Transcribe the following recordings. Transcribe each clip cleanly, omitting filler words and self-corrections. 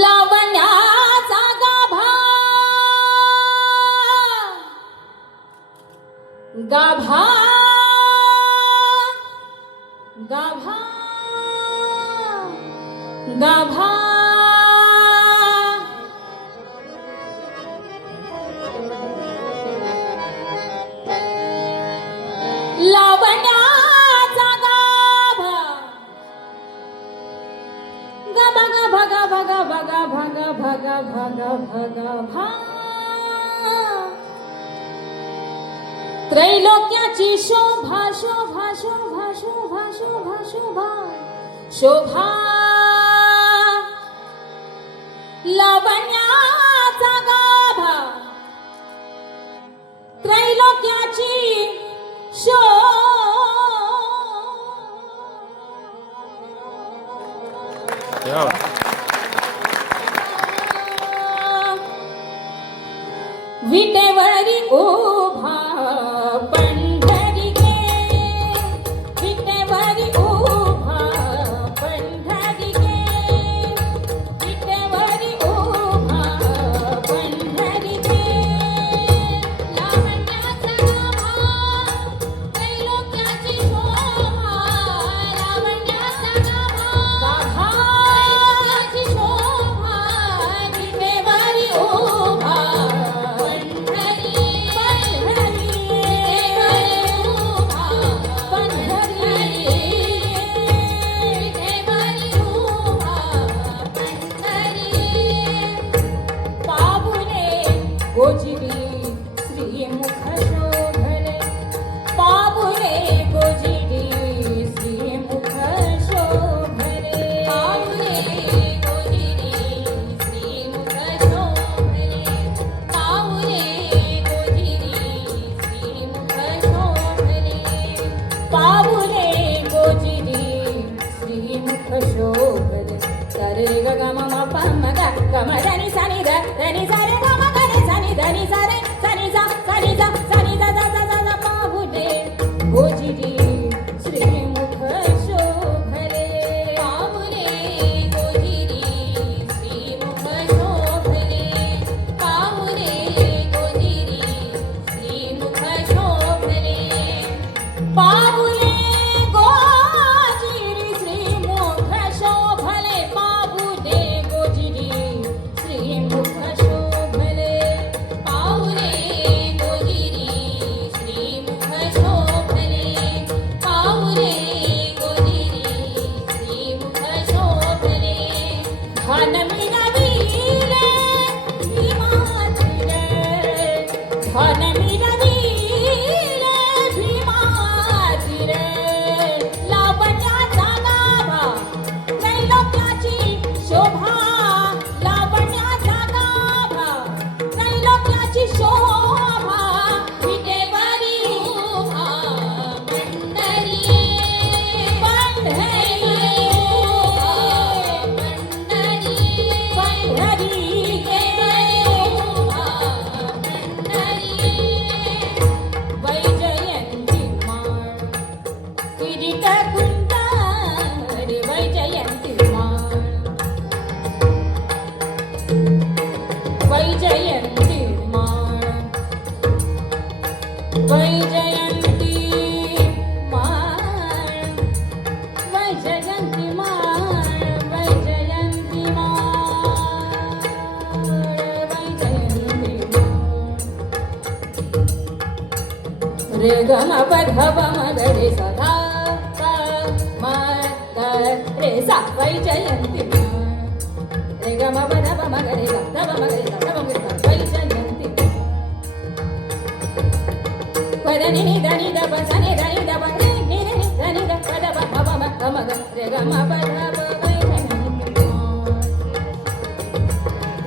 लावण्याचा गाभा गाभा गाभा लावण्याचा गाभा गाभा गाभा गाभा गाभा गाभा गाभा गाभा गाभा गाभा त्रैलोक्याची शोभा शोभा शोभा शोभा शोभा शोभा शोभा लावण्याचा गाभा त्रैलोक्याची विटेवरी उभा पंढरी गे विटेवरी उभा पंढरी गे विटेवरी उभा पंढरी गे लावण्याचा गाभा त्रैलोक्याची शोभा लावण्याचा गाभा त्रैलोक्याची शोभा विटेवरी उभा गोजिरी श्रीमुख शोभले पाबुले गोजिरी श्रीमुख शोभले पाबुले गोजिरी श्रीमुख शोभले पाबुले गोजिरी श्रीमुख शोभले पाबुले गोजिरी श्रीमुख शोभले सरे ग ग म म प म ग ग म ध नि सा नि ध नि सा रे ग म ग रे सा नि ध नि सा रे सा नि सा सा नि सा सा नि सा सा सा सा पाबुले गोजिरी श्रीमुख शोभले पाबुले गोजिरी श्रीमुख शोभले पाबुले गोजिरी श्रीमुख शोभले पाबुले गोजिरी श्रीमुख शोभले पाबुले गोजिरी श्रीमुख शोभले पाबुले गोजिरी श्रीमुख शोभले पाबुले गोजिरी श्रीमुख शोभले घन मिरविले भीमातिरे घन मिरविले भीमातिरे लावण्याचा गाभा त्रैलोक्याची शोभा लावण्याचा गाभा त्रैलोक्याची शोभा विटेवरी उभा पंढरी पंढरी पंढरी गे उभा पंढरी वैजयंती माळ किरीट कुंडली वैजयंती माळ वैजयंती माळ वैजयंती माळ वैजयंती माळ वैजयंती माळ वैजयंती माळ रे ग म प ध प म ग रे सा धा सा म ग रे सा वैजयंती माळ रे ग म प ध प म ग रे सा ध प म ग रे सा ध प म ग रे सा वैजयंती पद नि नि ध नि ध प सा नि ध नि ध प रे नि रे नि ध नि ध प ध प म प म ग म ग रे ग म प ध प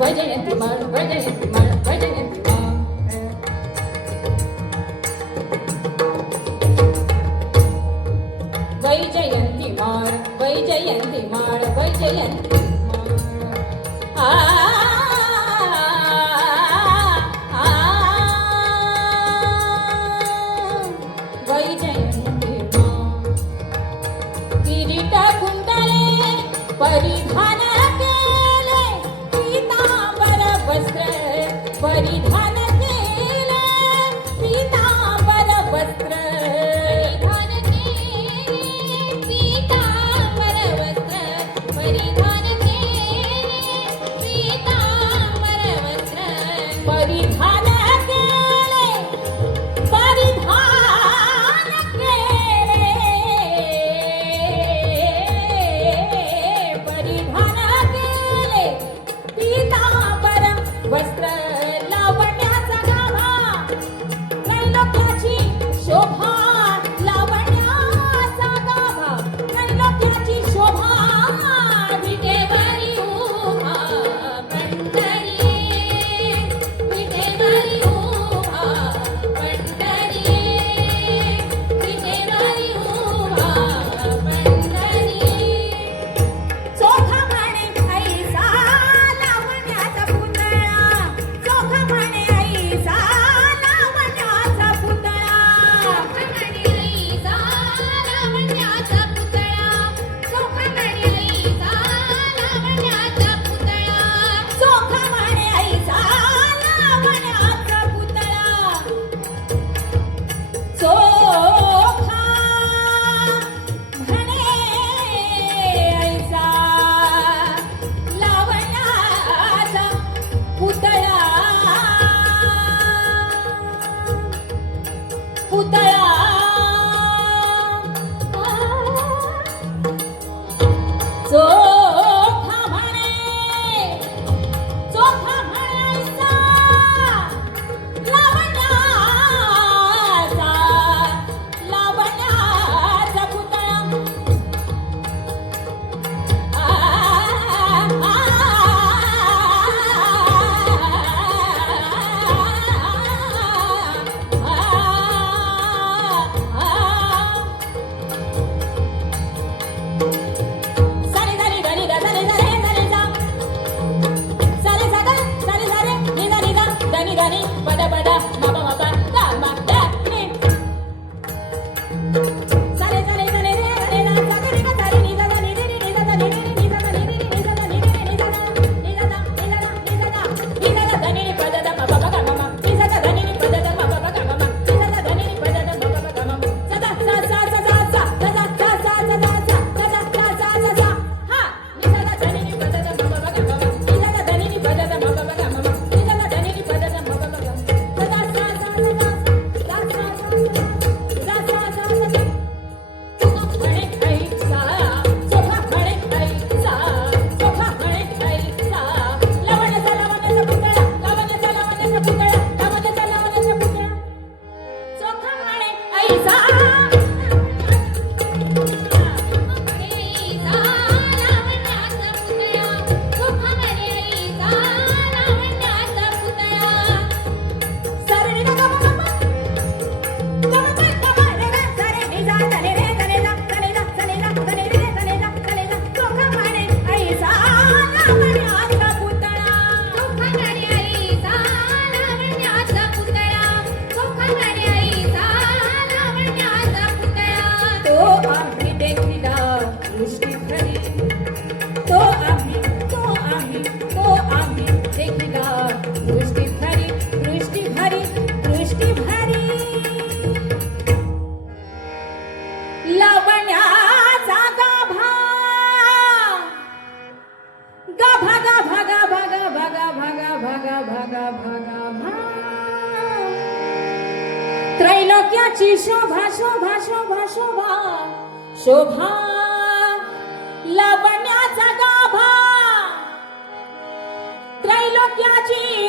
वैजयंती माळ वैजयंती माळ वैजयंती माळ पुतळा चोखा म्हणे चोखा म्हणायचा लावण्याचा लावण्याचा पुतळा सारे सारे गणी दा सारे सारे सारे सा सारे सागा सारे सारे निदा निदा दनी दनी पदा पदा मापा मापा दा मा दा नि सारे सारे सारे रे रे दा सागा रे का सारे निदा दा निदा निदा दा निदा निदा दा निदा निदा दा निदा निदा दा निदा दा निदा दा निदा दा दनी नि पदा दा मापा मापा मामा निदा दा दनी नि पदा दा मापा मापा मामा निदा दा दनी नि पदा दा मापा मापा मामा सदा सा सा सा सा सा सा सा सा सा सा सा सा हा निदा दा दनी नि पदा दा मापा मापा मामा निदा दा दनी नि पदा दा मापा मापा मामा निदा दा दनी नि पदा दा मापा मापा सदा सा सा सा सा सा सा सा सा म्हणे ऐसा सोखा म्हणे ऐसा सोखा म्हणे ऐसा लावण्याचा लावण्याचा पुतळा लावण्याचा लावण्याचा पुतळा लावण्याचा लावण्याचा पुतळा सोखा म्हणे ऐसा लावण्याचा गाभा गाभा गाभा गाभा गाभा गाभा गाभा गाभा गाभा गाभा त्रैलोक्याची शोभा शोभा शोभा शोभा शोभा लावण्याचा गाभा त्रैलोक्याची